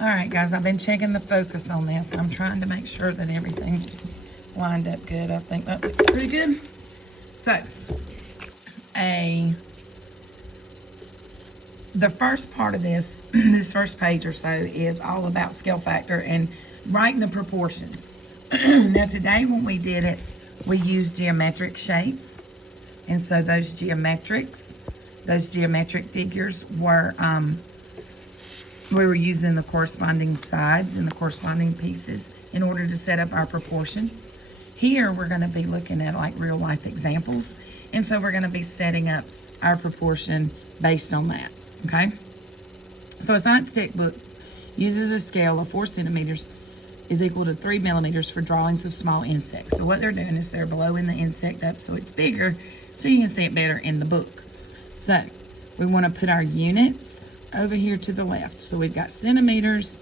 All right, guys, I've been checking the focus on this. I'm trying to make sure that everything's lined up good. I think that looks pretty good. So, the first part of this, this first page or so, is all about scale factor and writing the proportions. Now, today when we did it, we used geometric shapes. And so those geometric figures were, we were using the corresponding sides and the corresponding pieces in order to set up our proportion. Here, we're going to be looking at like real life examples. And so we're going to be setting up our proportion based on that, okay? So a science textbook uses a scale of 4 centimeters is equal to 3 millimeters for drawings of small insects. So what they're doing is they're blowing the insect up so it's bigger, so you can see it better in the book. So we want to put our units over here to the left. So we've got centimeters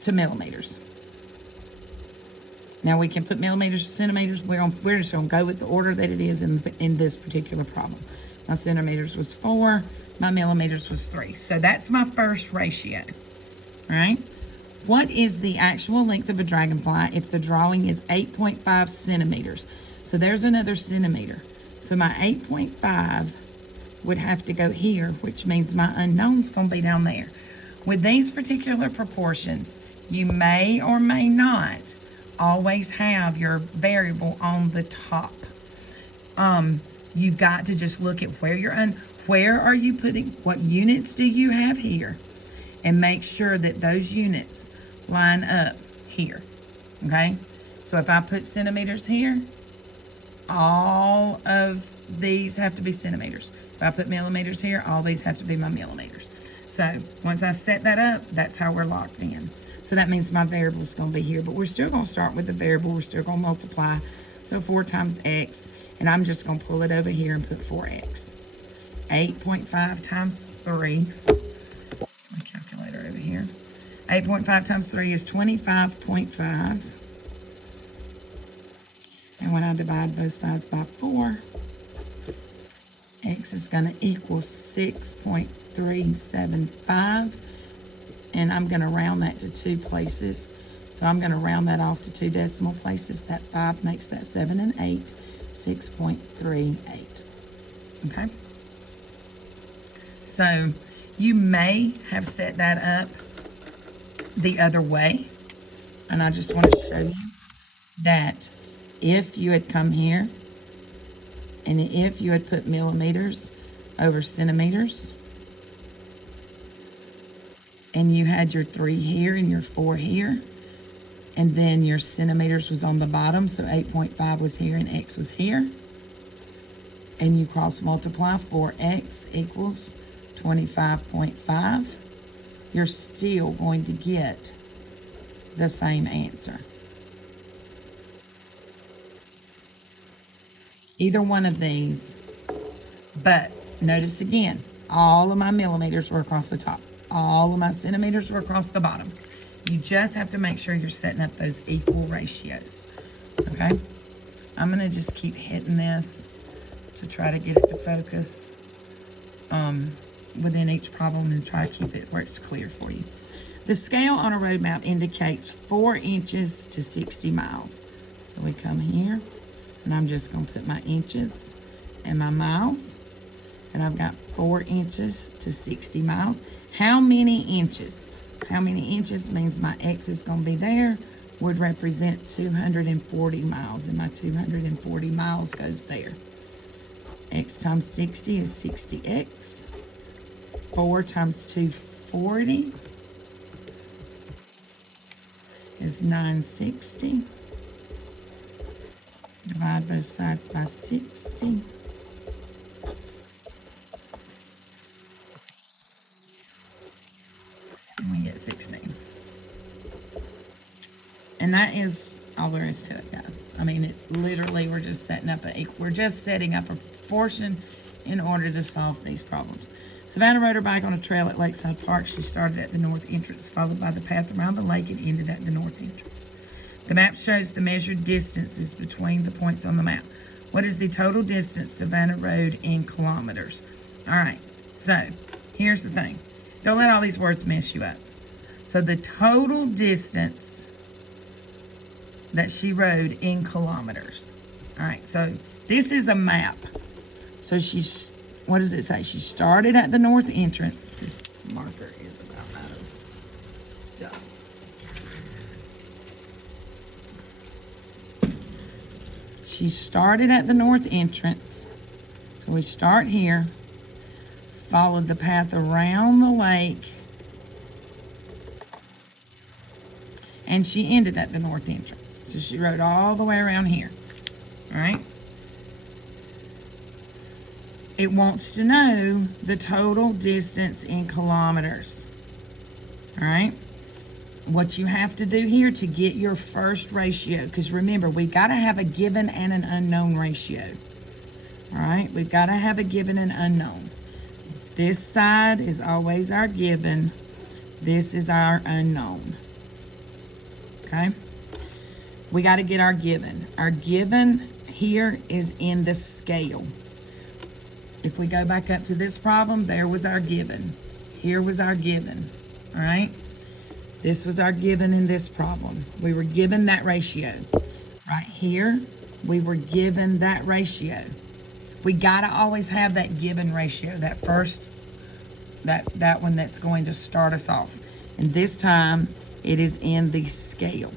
to millimeters. Now we can put millimeters to centimeters. We're just going to go with the order that it is in this particular problem. My centimeters was 4, my millimeters was 3. So that's my first ratio, all right? What is the actual length of a dragonfly if the drawing is 8.5 centimeters? So there's another centimeter. So my 8.5 would have to go here, which means my unknown's going to be down there. With these particular proportions, you may or may not always have your variable on the top. You've got to just look at where are you putting, what units do you have here, and make sure that those units line up here, okay? So if I put centimeters here, all of these have to be centimeters. If I put millimeters here, all these have to be my millimeters. So once I set that up, that's how we're locked in. So that means my variable is going to be here, but we're still going to start with the variable. We're still going to multiply. So 4 times x, and I'm just going to pull it over here and put 4x. 8.5 times 3. My calculator over here. 8.5 times 3 is 25.5. And when I divide both sides by 4, x is going to equal 6.375. And I'm going to round that to 2 places. So I'm going to round that off to 2 decimal places. That 5 makes that 7 and 8, 6.38. Okay? So you may have set that up the other way. And I just want to show you that if you had come here and if you had put millimeters over centimeters, and you had your 3 here and your 4 here, and then your centimeters was on the bottom, so 8.5 was here and x was here, and you cross multiply, 4x equals 25.5, you're still going to get the same answer. Either one of these, but notice again, all of my millimeters were across the top. All of my centimeters were across the bottom. You just have to make sure you're setting up those equal ratios, okay? I'm gonna just keep hitting this to try to get it to focus within each problem and try to keep it where it's clear for you. The scale on a road map indicates 4 inches to 60 miles. So we come here, and I'm just gonna put my inches and my miles, and I've got 4 inches to 60 miles. How many inches? How many inches means my x is going to be there, would represent 240 miles, and my 240 miles goes there. X times 60 is 60x. 4 times 240 is 960. Divide both sides by 60. And we get 16. And that is all there is to it, guys. I mean, it literally, we're just setting up a proportion in order to solve these problems. Savannah rode her bike on a trail at Lakeside Park. She started at the north entrance, followed by the path around the lake, and ended at the north entrance. The map shows the measured distances between the points on the map. What is the total distance Savannah rode in kilometers? All right, so here's the thing. Don't let all these words mess you up. So the total distance that she rode in kilometers. All right, so this is a map. So she's, what does it say? She started at the north entrance. This marker is about out of stuff. She started at the north entrance. So we start here, followed the path around the lake, and she ended at the north entrance. So she rode all the way around here, all right? It wants to know the total distance in kilometers, all right? What you have to do here to get your first ratio, because remember, we got to have a given and an unknown ratio, all right? We've got to have a given and unknown. This side is always our given. This is our unknown, okay? We got to get our given. Our given here is in the scale. If we go back up to this problem, there was our given. Here was our given, all right? This was our given in this problem. We were given that ratio. Right here, we were given that ratio. We gotta always have that given ratio, that first, that one that's going to start us off. And this time, it is in the scale.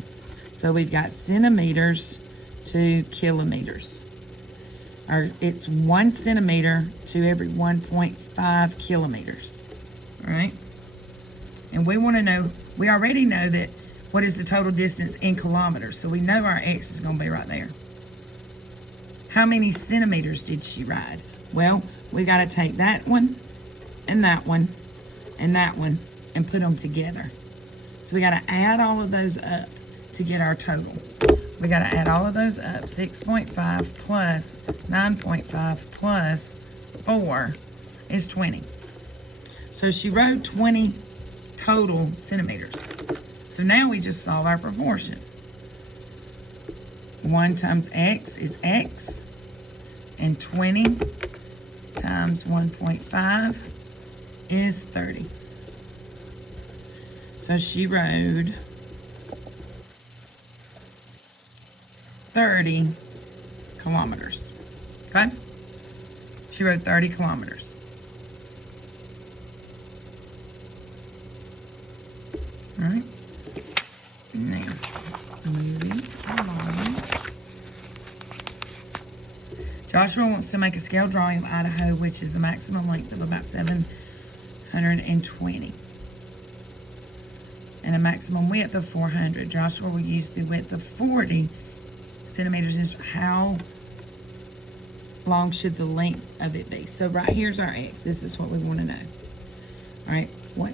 So we've got centimeters to kilometers. Or it's 1 centimeter to every 1.5 kilometers, all right? And we wanna know, we already know that what is the total distance in kilometers, so we know our X is gonna be right there. How many centimeters did she ride? Well, we gotta take that one, and that one, and that one, and put them together. So we gotta add all of those up to get our total. We gotta add all of those up. 6.5 plus 9.5 plus 4 is 20. So she rode 20 total centimeters. So now we just solve our proportion. 1 times X is X, and 20 times 1.5 is 30. So she rode 30 kilometers, okay? She rode 30 kilometers. All right, now, moving along. Joshua wants to make a scale drawing of Idaho, which is the maximum length of about 720. And a maximum width of 400. Joshua will use the width of 40 centimeters. How long should the length of it be? So right here's our X. This is what we want to know. All right, what?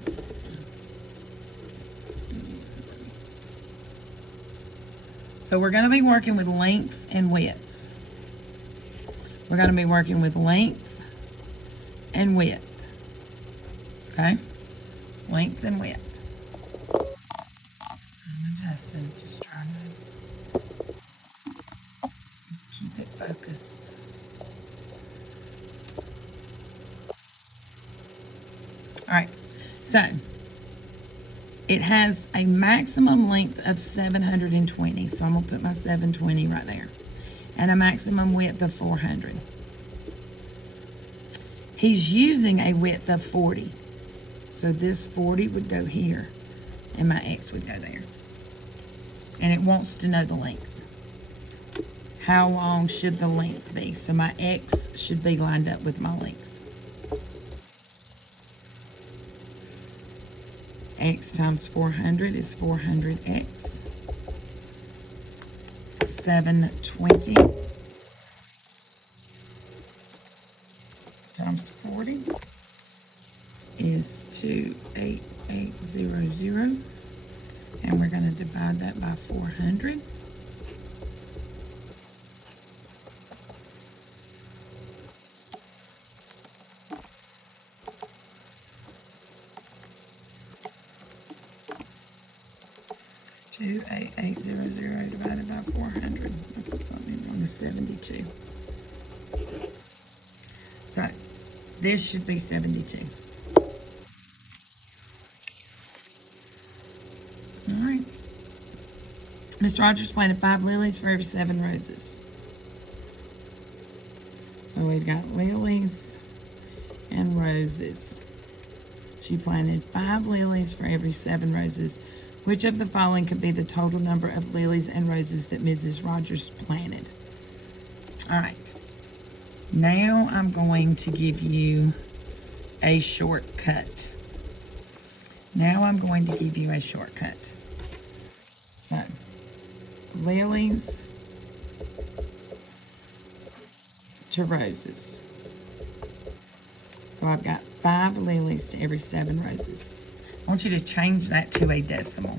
So we're going to be working with lengths and widths. We're going to be working with length and width. Okay? Length and width. I'm adjusting, just trying to keep it focused. All right, so it has a maximum length of 720, so I'm gonna put my 720 right there, and a maximum width of 400. He's using a width of 40, so this 40 would go here, and my X would go there. And it wants to know the length. How long should the length be? So my X should be lined up with my length. X times 400 is 400X. 720 times 40 is 28800. And we're going to divide that by 400. $28800 divided by 400. I put something wrong. Is 72. So this should be 72. All right. Miss Rogers planted 5 lilies for every 7 roses. So we've got lilies and roses. She planted 5 lilies for every 7 roses. Which of the following could be the total number of lilies and roses that Mrs. Rogers planted? All right. Now I'm going to give you a shortcut. So, lilies to roses. So I've got 5 lilies to every 7 roses. I want you to change that to a decimal.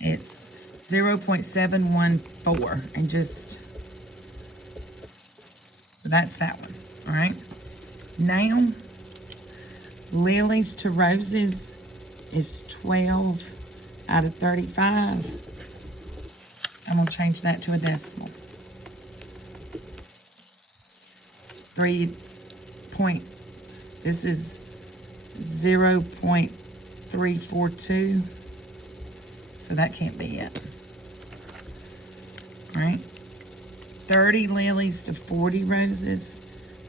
It's 0.714 and just, so that's that one, all right? Now, lilies to roses is 12 out of 35. I'm gonna change that to a decimal. 3 this is 0.342, so that can't be it. All right, 30 lilies to 40 roses,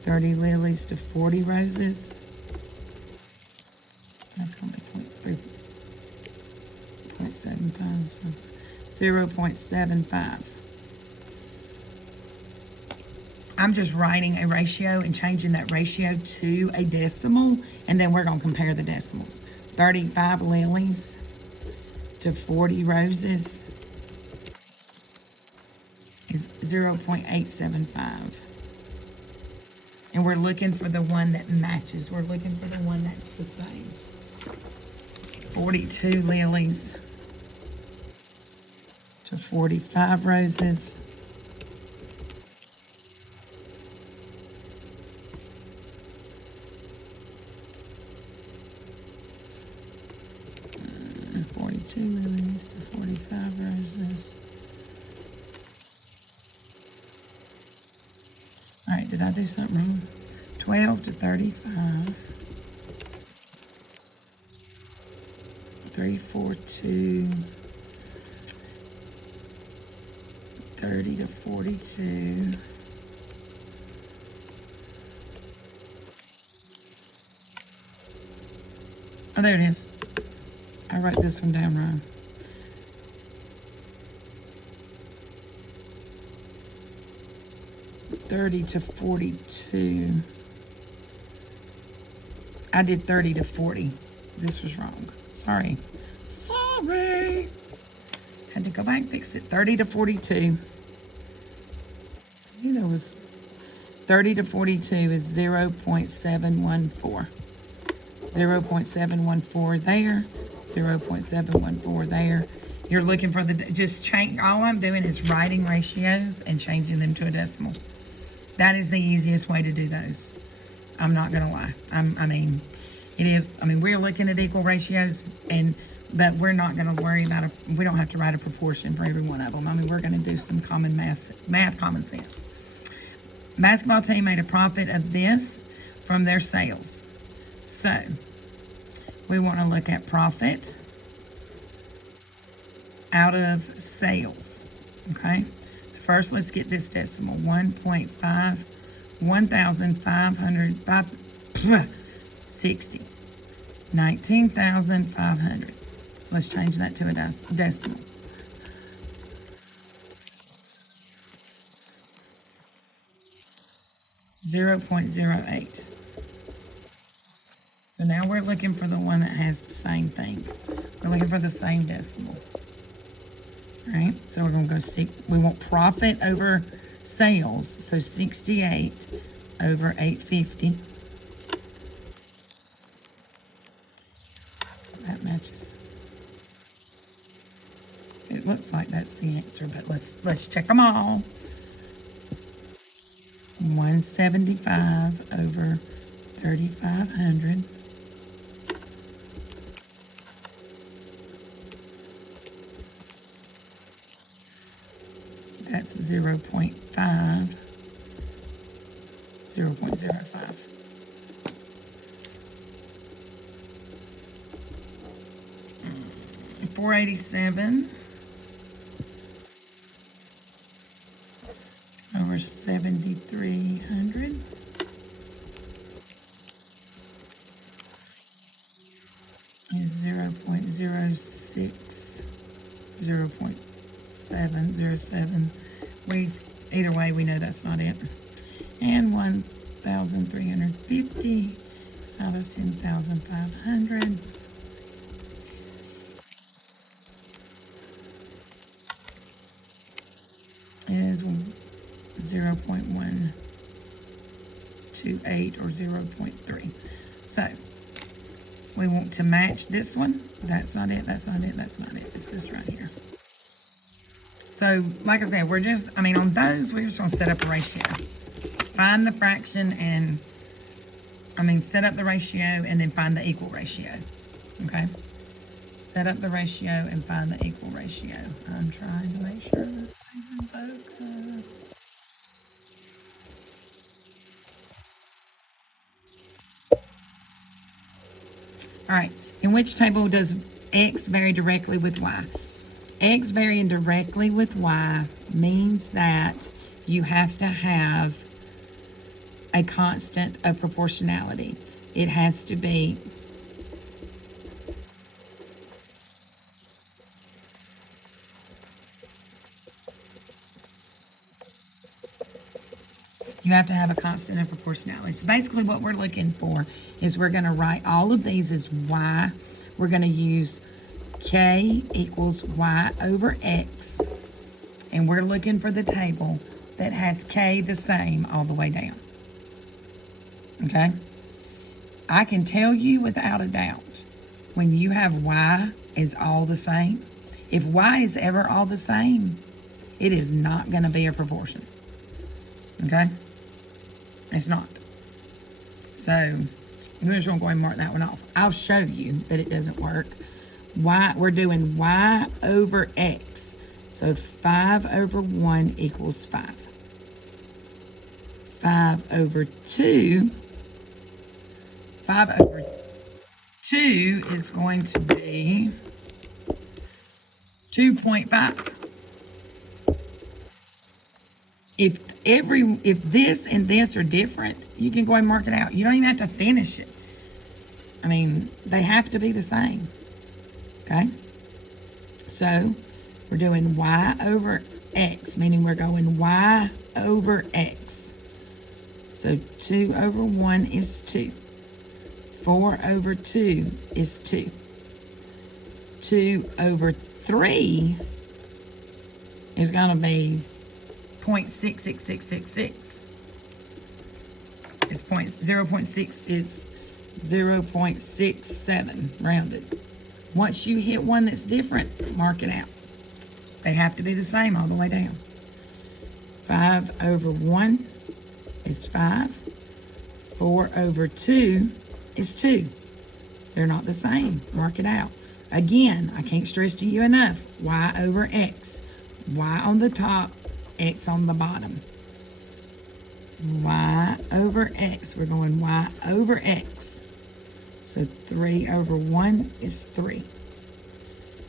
30 lilies to 40 roses. That's going to be 0.75, 0.75. I'm just writing a ratio and changing that ratio to a decimal, and then we're going to compare the decimals. 35 lilies to 40 roses is 0.875. And we're looking for the one that matches. We're looking for the one that's the same. 42 lilies to 45 roses. 42 lilies to 45 roses. All right, did I do something wrong? 12 to 35. 34 to 30 to 42. Oh, there it is. I wrote this one down wrong. $30 to 42. I did 30 to 40. This was wrong. Sorry. Had to go back and fix it. 30 to 42. I knew there was 30 to 42 is 0.714. 0.714 there. 0.714 there. You're looking for the, just change, all I'm doing is writing ratios and changing them to a decimal. That is the easiest way to do those. I'm not gonna lie. I mean, it is, we're looking at equal ratios, but we're not gonna worry about we don't have to write a proportion for every one of them. We're gonna do some common math common sense. Basketball team made a profit of this from their sales. So, we want to look at profit out of sales, okay? So first, let's get this decimal, 1,560, 19,500. So let's change that to a decimal. .08. So now we're looking for the one that has the same thing. We're looking for the same decimal. All right, so we're going to go we want profit over sales. So 68 over 850. That matches. It looks like that's the answer, but let's check them all. 175 over 3,500. That's 0.5. 0.05. 487 over 7,300 is 0.06, 0.707. Either way, we know that's not it. And 1,350 out of 10,500. Is 0.128 or 0.3. So we want to match this one. That's not it, that's not it, that's not it. It's this right here. So, like I said, on those, we're just going to set up a ratio. Find the fraction and, set up the ratio and then find the equal ratio. Okay? Set up the ratio and find the equal ratio. I'm trying to make sure this stays in focus. All right. In which table does X vary directly with Y? X varying directly with Y means that you have to have a constant of proportionality. It has to be you have to have a constant of proportionality. So basically what we're looking for is we're going to write all of these as Y. We're going to use K equals Y over X. And we're looking for the table that has K the same all the way down. Okay? I can tell you without a doubt, when you have Y is all the same, if Y is ever all the same, it is not going to be a proportion. Okay? It's not. So, we're just going to go and mark that one off. I'll show you that it doesn't work. We're doing Y over X. So 5 over 1 equals 5. 5 over 2. 5 over 2 is going to be 2.5. If this and this are different, you can go and mark it out. You don't even have to finish it. They have to be the same. Okay? So, we're doing Y over X, meaning we're going Y over X. So, 2 over 1 is 2. 4 over 2 is 2. 2 over 3 is going to be 0.66666. It's 0.6 is 0.67 rounded. Once you hit one that's different, mark it out. They have to be the same all the way down. 5 over 1 is 5. 4 over 2 is 2. They're not the same. Mark it out. Again, I can't stress to you enough. Y over X. Y on the top, X on the bottom. Y over X. We're going Y over X. So 3 over 1 is 3.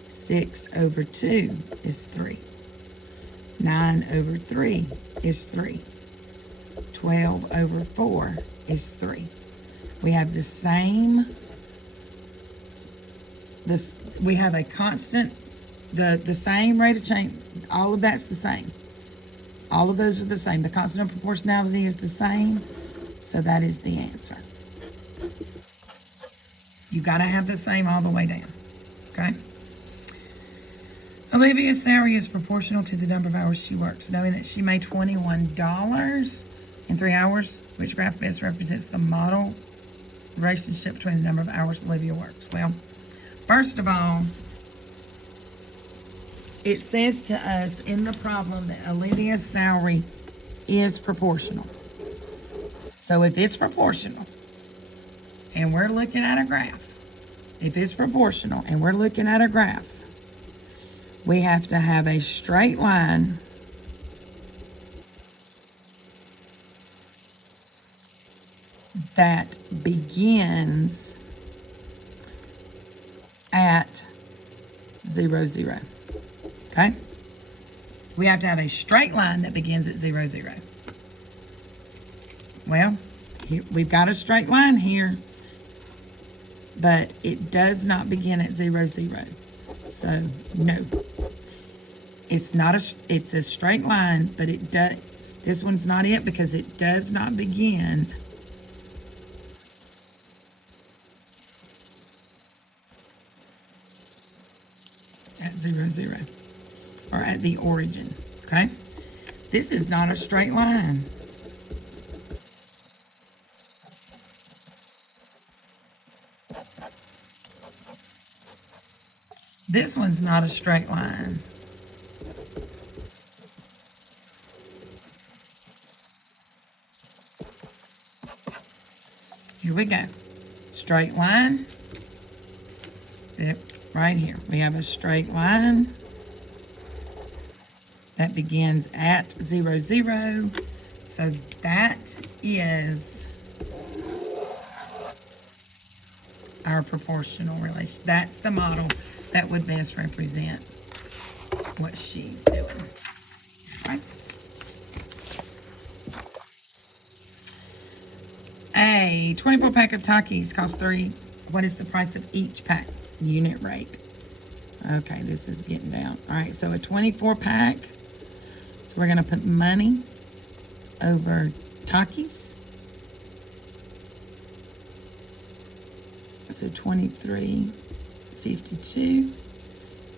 6 over 2 is 3. 9 over 3 is 3. 12 over 4 is 3. We have the same, we have a constant, the same rate of change. All of that's the same. All of those are the same. The constant of proportionality is the same. So that is the answer. You got to have the same all the way down. Okay? Olivia's salary is proportional to the number of hours she works. Knowing that she made $21 in 3 hours, which graph best represents the model relationship between the number of hours Olivia works? Well, first of all, it says to us in the problem that Olivia's salary is proportional. So if it's proportional, and we're looking at a graph, if it's proportional and we're looking at a graph, we have to have a straight line that begins at 0, 0. Okay? We have to have a straight line that begins at 0, 0. Well, here, we've got a straight line here, but it does not begin at 0, 0. So, no. It's not it's a straight line, but it does, this one's not it because it does not begin at 0, 0, or at the origin, okay? This is not a straight line. This one's not a straight line. Here we go. Straight line. Right here. We have a straight line that begins at 0, 0. So that is our proportional relation. That's the model that would best represent what she's doing. Right? A 24 pack of Takis costs $3. What is the price of each pack? Unit rate. Okay, this is getting down. All right, so a 24 pack. So we're going to put money over Takis. So $23.52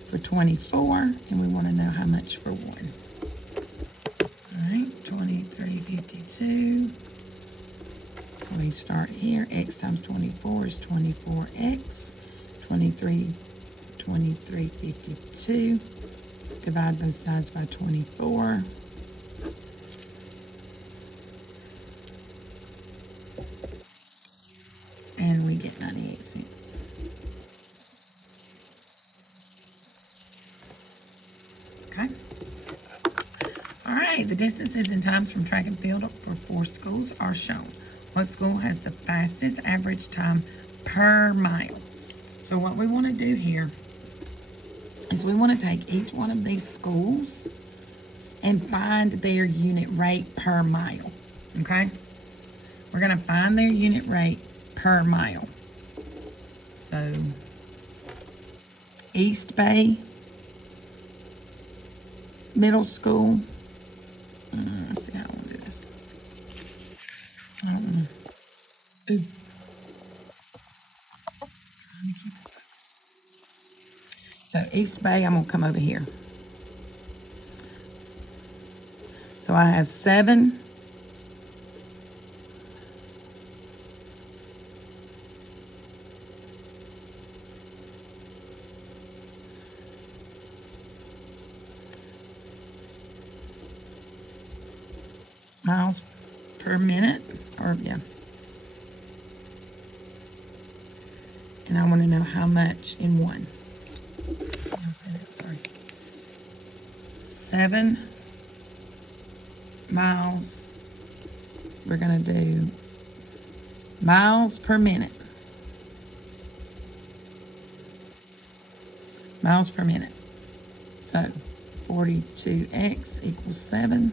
for 24, and we want to know how much for one. All right, $23.52. So we start here. X times 24 is 24x. 23.52. Divide both sides by 24. And we get 98 cents. Okay. All right, the distances and times from track and field for 4 schools are shown. What school has the fastest average time per mile? So what we want to do here is we want to take each one of these schools and find their unit rate per mile, okay? We're going to find their unit rate per mile. So, East Bay Middle School. Let's see how I want to do this. I don't want to. Ooh. So East Bay, I'm going to come over here. So I have 7. Miles per minute, or yeah. And I want to know how much in one. Sorry. 7 miles. We're going to do miles per minute. Miles per minute. So 42x equals 7.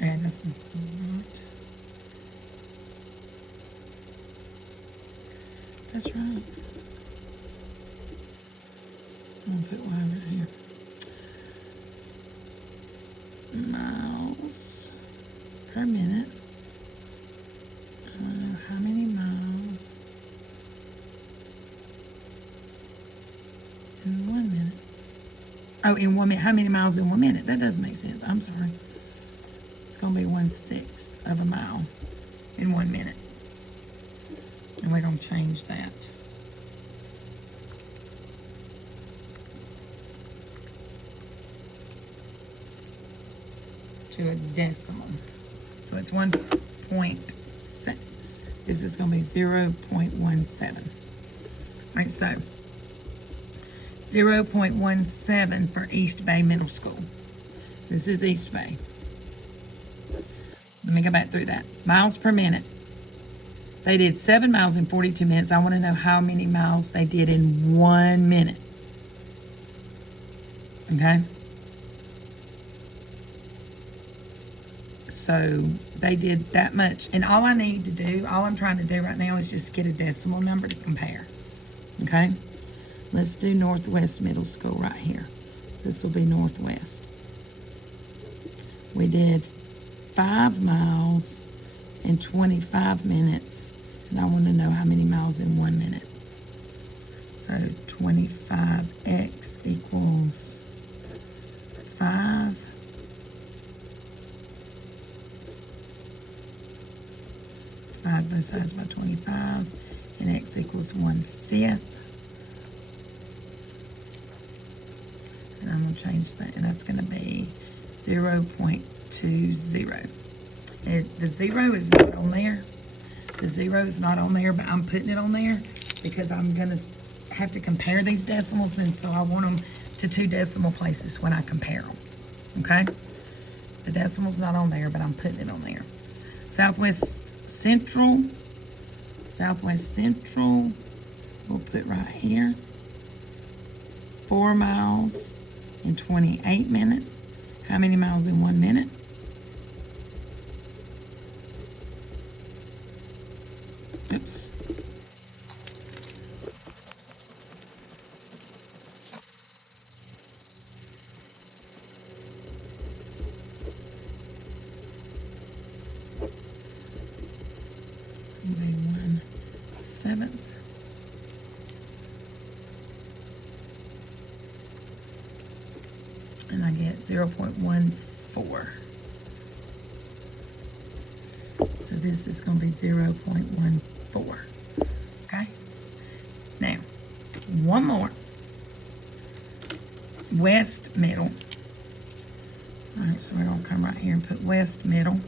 And that's not. That's right. I'm gonna put Y right here. Miles per minute. How many miles in 1 minute? Oh, in 1 minute. How many miles in 1 minute? That does make sense. I'm sorry. It's going to be 1/6 of a mile in 1 minute. And we're going to change that. To a decimal. So it's 1.6 This is going to be 0.17. All right, so 0.17 for East Bay Middle School. This is East Bay. Let me go back through that. Miles per minute. They did 7 miles in 42 minutes. I want to know how many miles they did in 1 minute. Okay? So they did that much. And all I need to do, all I'm trying to do right now is just get a decimal number to compare. Okay? Let's do Northwest Middle School right here. This will be Northwest. We did 5 miles in 25 minutes. And I want to know how many miles in 1 minute. So 25x equals 5. Divide both sides by 25. And x equals 1/5. And I'm going to change that. And that's going to be 0.20. The 0 is not on there. The 0 is not on there, but I'm putting it on there because I'm going to have to compare these decimals, and so I want them to 2 decimal places when I compare them. Okay? The decimal's not on there, but I'm putting it on there. Southwest Central, we'll put right here. 4 miles in 28 minutes. How many miles in 1 minute? Oops. It's going to be 1/7. And I get 0.14. So this is going to be 0.14. Okay? Now, one more. West Middle. All right, so we're going to come right here and put West Middle.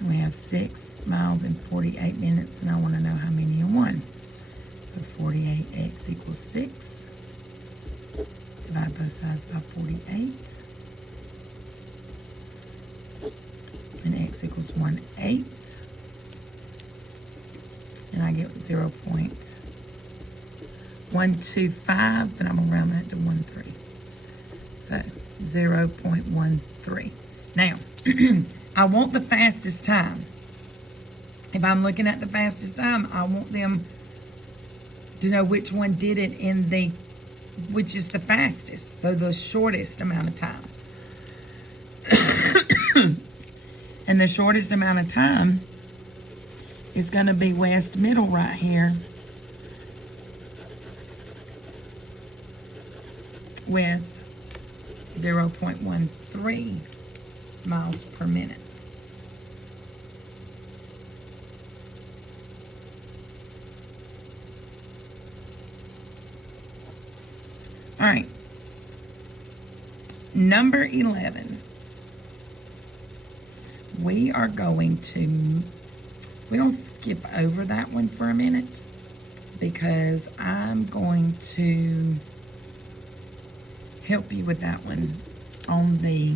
And we have 6 miles in 48 minutes, and I want to know how many in 1. So 48x equals 6. Divide both sides by 48. And x equals 1/8. And I get 0.125, but I'm going to round that to 13. So 0.13. Now, I want the fastest time. If I'm looking at the fastest time, I want them to know which one did it in which is the fastest, so the shortest amount of time. And the shortest amount of time is going to be West Middle right here with 0.13 miles per minute. All right. Number 11. We are going to, we're going to skip over that one for a minute because I'm going to help you with that one on the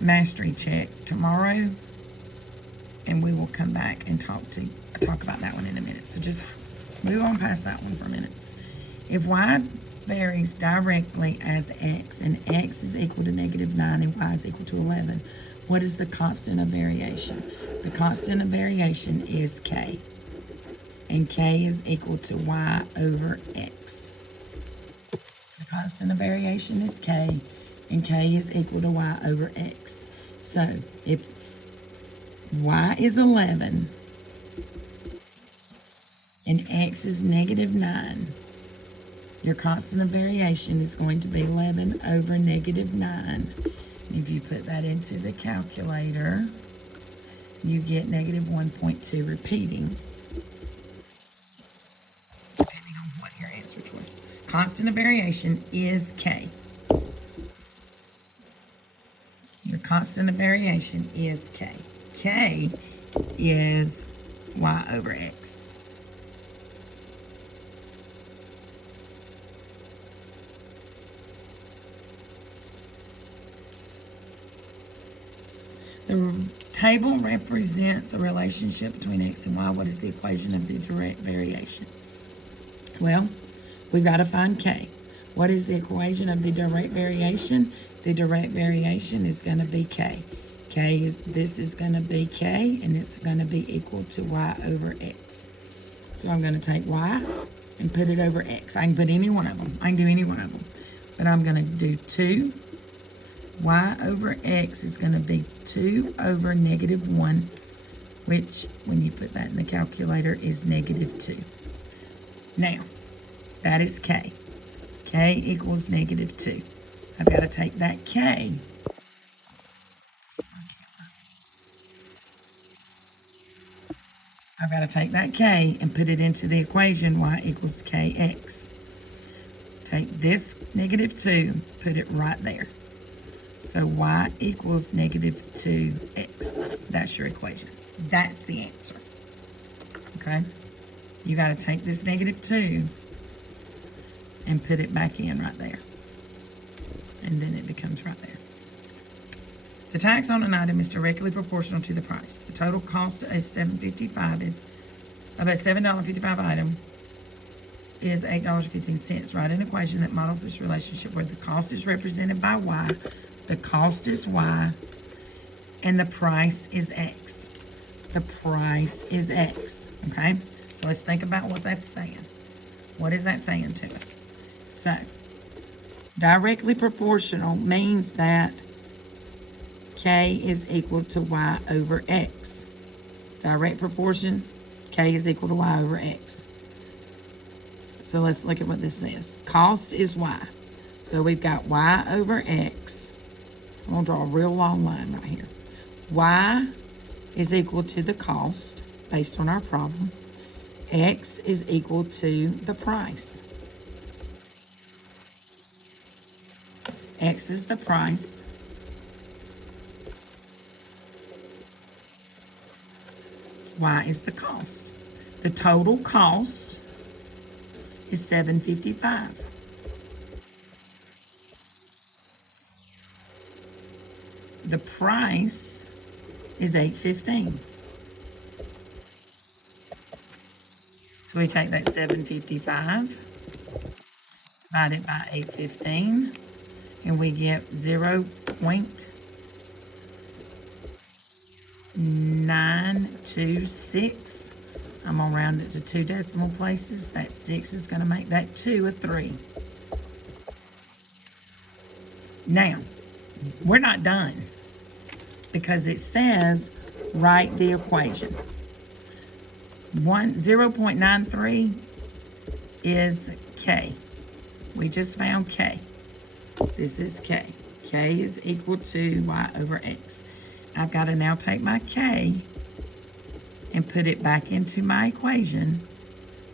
mastery check tomorrow, and we will come back and talk about that one in a minute. So just move on past that one for a minute. If y varies directly as x, and x is equal to -9 and y is equal to 11, what is the constant of variation? The constant of variation is k, and k is equal to y over x. The constant of variation is k, and k is equal to y over x. So if y is 11 and x is -9, your constant of variation is going to be 11 over -9. If you put that into the calculator, you get -1.2 repeating, depending on what your answer choice is. Constant of variation is k. Your constant of variation is k. K is y over x. The table represents a relationship between x and y. What is the equation of the direct variation? Well, we've got to find k. What is the equation of the direct variation? The direct variation is going to be k. This is going to be k, and it's going to be equal to y over x. So I'm going to take y and put it over x. I can put any one of them. I can do any one of them. But I'm going to do 2. Y over x is going to be 2 over negative 1, which, when you put that in the calculator, is negative 2. Now, that is k. K equals negative 2. I've got to take that k. I've got to take that k and put it into the equation y equals kx. Take this negative 2, put it right there. So y equals negative 2x. That's your equation. That's the answer. Okay? You got to take this negative 2 and put it back in right there. And then it becomes right there. The tax on an item is directly proportional to the price. The total cost of a $7.55 is of a $7.55 item is $8.15. Write an equation that models this relationship where the cost is represented by y, the cost is y, and the price is x. The price is x. Okay? So let's think about what that's saying. What is that saying to us? So, directly proportional means that k is equal to y over x. Direct proportion, k is equal to y over x. So let's look at what this says. Cost is y. So we've got y over x. I'm going to draw a real long line right here. Y is equal to the cost based on our problem. X is equal to the price. X is the price. Y is the cost. The total cost is $7.55. The price is $8.15. So we take that $7.55, divide it by $8.15, and we get 0.926. I'm going to round it to 2 decimal places. That 6 is going to make that 2 a 3. Now, we're not done because it says write the equation. 0.93 is K. We just found K. This is K. K is equal to Y over X. I've got to now take my K and put it back into my equation.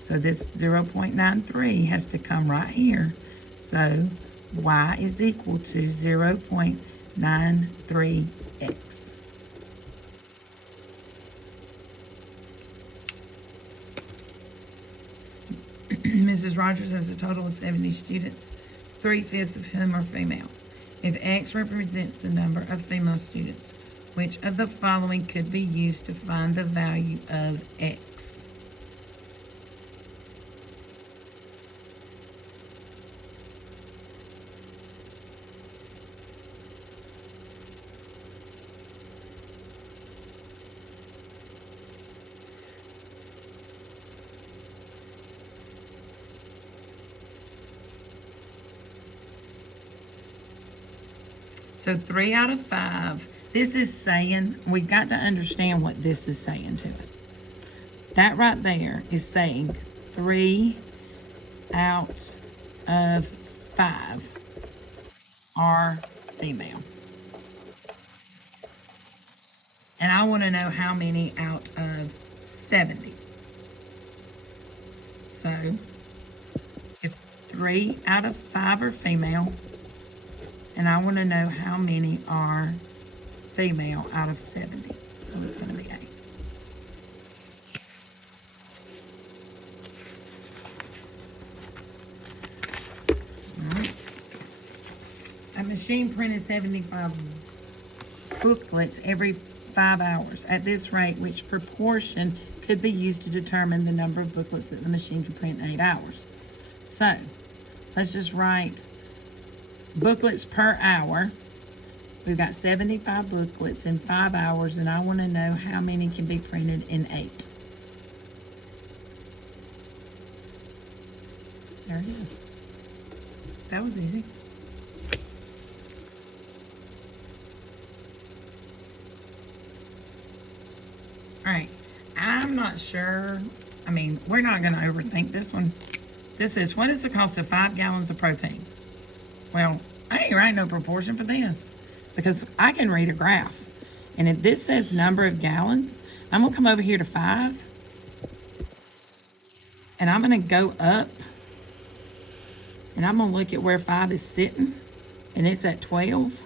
So this 0.93 has to come right here. So Y is equal to 0.93X. Mrs. Rogers has a total of 70 students, 3/5 of whom are female. If X represents the number of female students, which of the following could be used to find the value of X? So 3 out of 5. This is saying, we've got to understand what this is saying to us. That right there is saying 3 out of 5 are female. And I want to know how many out of 70. So if 3 out of 5 are female, and I want to know how many are female out of 70. So so it's going to be 8. A machine printed 75 booklets every 5 hours. At this rate, which proportion could be used to determine the number of booklets that the machine can print in 8 hours? So, let's just write booklets per hour. We've got 75 booklets in 5 hours, and I want to know how many can be printed in 8. There it is. That was easy. All right, I'm not sure. I mean, we're not going to overthink this one. This is, what is the cost of 5 gallons of propane? Well, I ain't writing no proportion for this because I can read a graph. And if this says number of gallons, I'm going to come over here to 5. And I'm going to go up. And I'm going to look at where 5 is sitting. And it's at 12.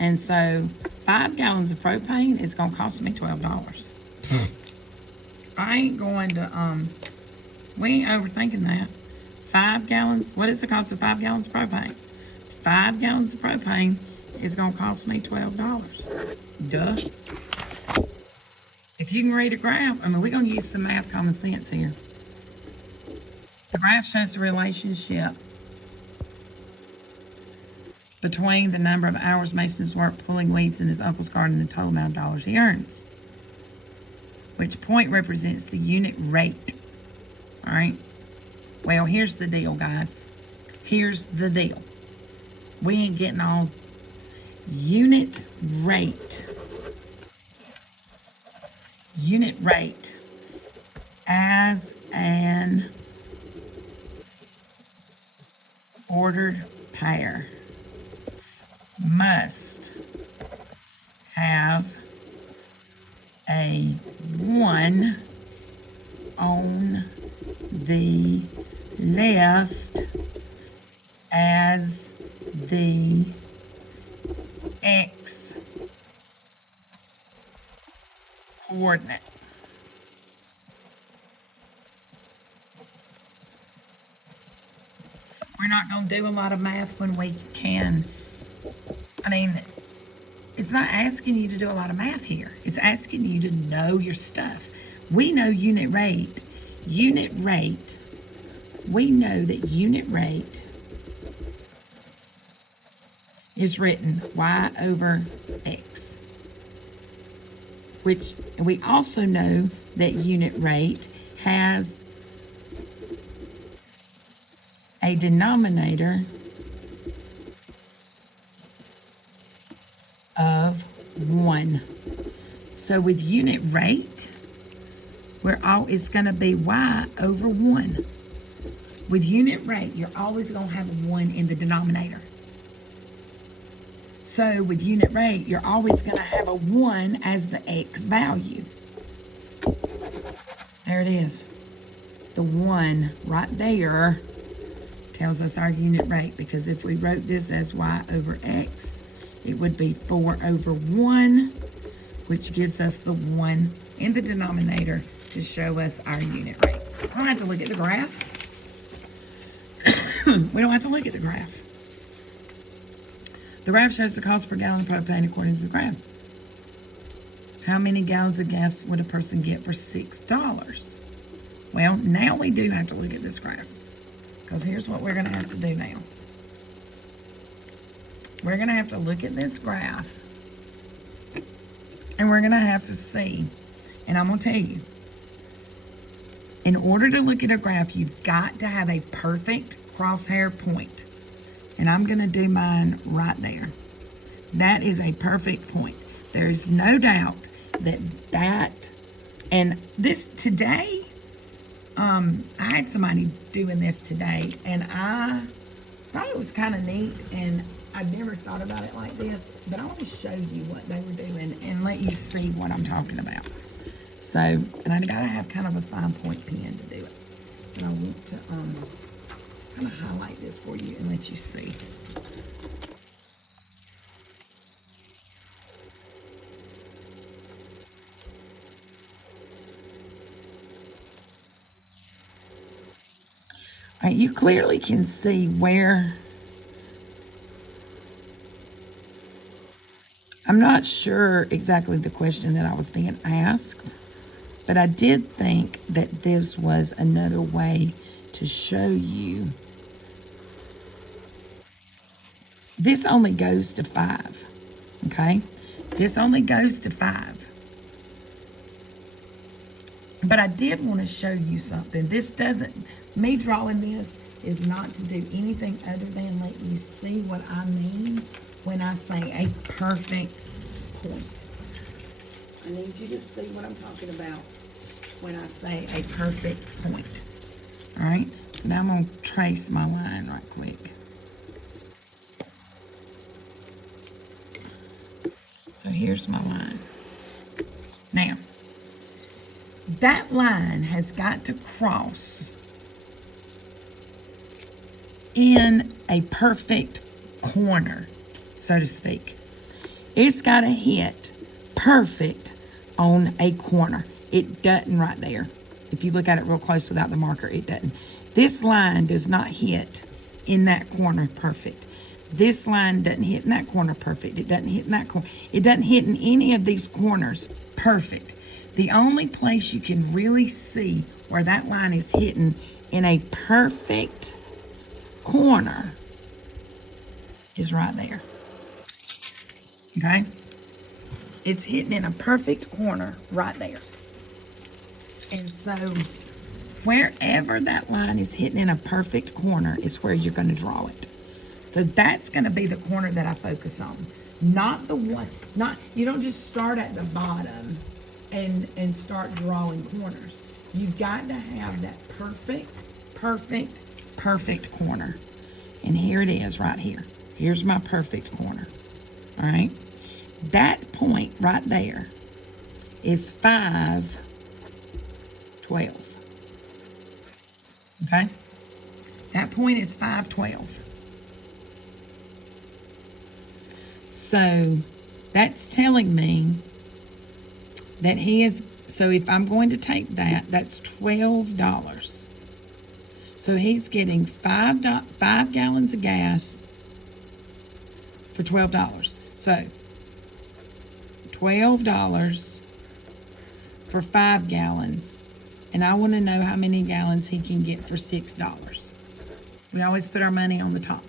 And so 5 gallons of propane is going to cost me $12. I ain't going to, we ain't overthinking that. 5 gallons, what is the cost of 5 gallons of propane? 5 gallons of propane is going to cost me $12. Duh. If you can read a graph, I mean, we're going to use some math common sense here. The graph shows the relationship between the number of hours Mason's worked pulling weeds in his uncle's garden and the total amount of dollars he earns, which point represents the unit rate. All right. Well, here's the deal, guys. Here's the deal. We ain't getting all unit rate. Unit rate as an ordered pair must have a 1 on the left as the x coordinate. We're not going to do a lot of math when we can. I mean, it's not asking you to do a lot of math here. It's asking you to know your stuff. We know unit rate. Unit rate. We know that unit rate is written y over x. Which we also know that unit rate has a denominator of 1. So with unit rate, it's going to be y over 1. With unit rate, you're always going to have 1 in the denominator. So with unit rate, you're always going to have a 1 as the x value. There it is. The 1 right there tells us our unit rate, because if we wrote this as y over x, it would be 4 over 1, which gives us the 1 in the denominator to show us our unit rate. We don't have to look at the graph. We don't have to look at the graph. The graph shows the cost per gallon of propane according to the graph. How many gallons of gas would a person get for $6? Well, now we do have to look at this graph, because here's what we're going to have to do now. We're going to have to look at this graph, and we're going to have to see, and I'm going to tell you, in order to look at a graph, you've got to have a perfect crosshair point. And I'm going to do mine right there. That is a perfect point. There's no doubt that, and this today, I had somebody doing this today, and I thought it was kind of neat, and I'd never thought about it like this, but I want to show you what they were doing and let you see what I'm talking about. So, and I gotta have kind of a fine point pen to do it. And I want to kind of highlight this for you and let you see. All right, you clearly can see where, I'm not sure exactly the question that I was being asked, but I did think that this was another way to show you. This only goes to 5, okay? This only goes to 5. But I did want to show you something. This doesn't, me drawing this is not to do anything other than let you see what I mean when I say a perfect point. I need you to see what I'm talking about when I say a perfect point. All right, so now I'm going to trace my line right quick. So here's my line. Now, that line has got to cross in a perfect corner, so to speak. It's got to hit perfect on a corner. It doesn't right there. If you look at it real close without the marker, it doesn't. This line does not hit in that corner perfect. This line doesn't hit in that corner perfect. It doesn't hit in that corner. It doesn't hit in any of these corners perfect. The only place you can really see where that line is hitting in a perfect corner is right there. Okay? It's hitting in a perfect corner right there. And so wherever that line is hitting in a perfect corner is where you're going to draw it. So that's going to be the corner that I focus on. Not the one, you don't just start at the bottom and start drawing corners. You've got to have that perfect corner. And here it is right here. Here's my perfect corner. All right. That point right there is 512. Okay. That point is 512. So that's telling me that he is, so if I'm going to take that, that's $12. So he's getting 5 gallons of gas for $12. So $12 for 5 gallons. And I want to know how many gallons he can get for $6. We always put our money on the top.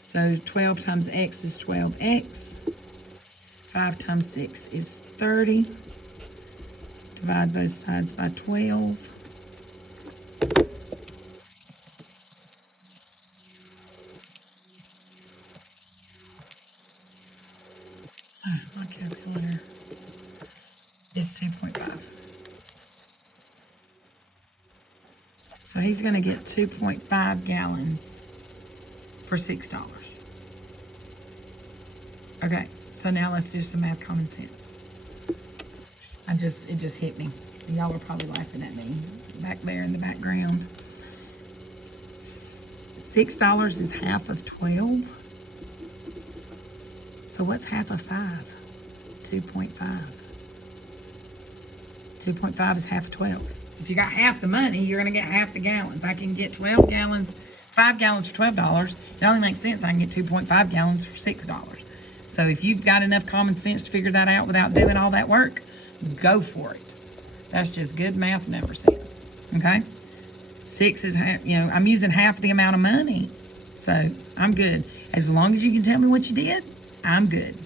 So 12 times X is 12X. 5 times 6 is 30. Divide both sides by 12. My calculator is 2.5. So he's going to get 2.5 gallons for $6. Okay, so now let's do some math common sense. It just hit me. Y'all are probably laughing at me back there in the background. $6 is half of 12. So what's half of 5? 2.5. 2.5 is half of 12. If you got half the money, you're going to get half the gallons. I can get 12 gallons, 5 gallons for $12. It only makes sense I can get 2.5 gallons for $6. So if you've got enough common sense to figure that out without doing all that work, go for it. That's just good math number sense. Okay? 6 is, I'm using half the amount of money. So I'm good. As long as you can tell me what you did, I'm good.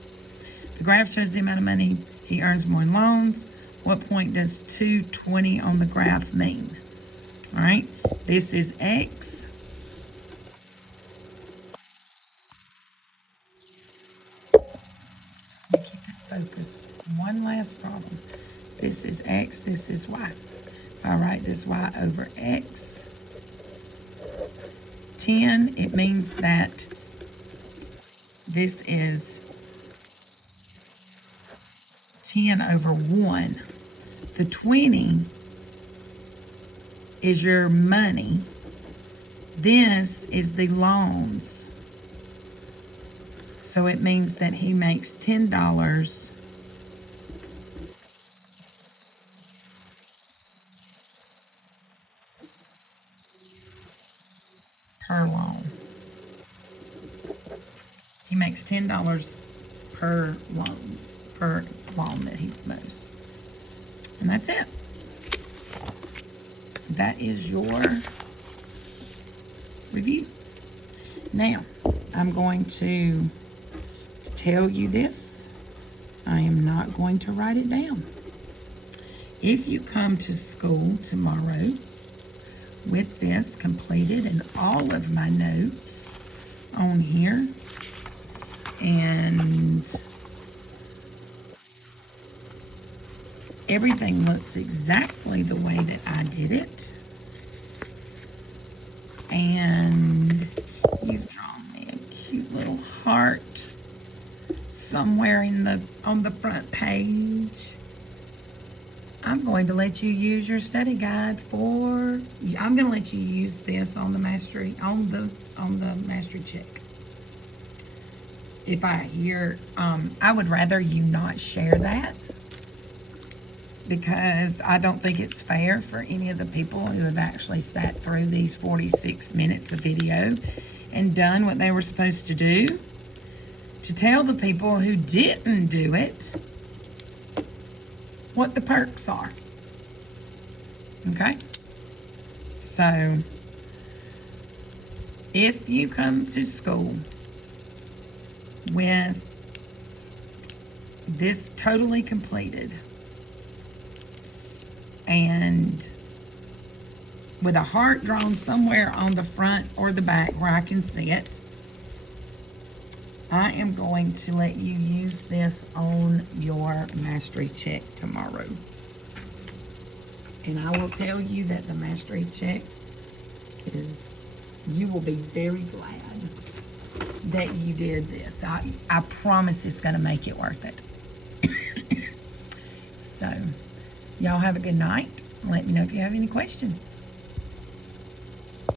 The graph shows the amount of money he earns more in loans. What point does 220 on the graph mean? All right, this is X. Let me keep it focused. One last problem. This is X, this is Y. If I write this Y over X, 10, it means that this is 10 over 1. The 20 is your money. This is the loans. So it means that he makes $10 He makes $10 per lawn that he mows. And that's it. That is your review. Now, I'm going to tell you this. I am not going to write it down. If you come to school tomorrow with this completed and all of my notes on here, and everything looks exactly the way that I did it, and you've drawn me a cute little heart somewhere on the front page, I'm going to let you use your study guide I'm going to let you use this on the mastery check. If I hear, I would rather you not share that, because I don't think it's fair for any of the people who have actually sat through these 46 minutes of video and done what they were supposed to do, to tell the people who didn't do it what the perks are. Okay? So, if you come to school with this totally completed and with a heart drawn somewhere on the front or the back where I can see it, I am going to let you use this on your mastery check tomorrow. And I will tell you that the mastery check you will be very glad that you did this. I promise it's going to make it worth it. So, y'all have a good night. Let me know if you have any questions.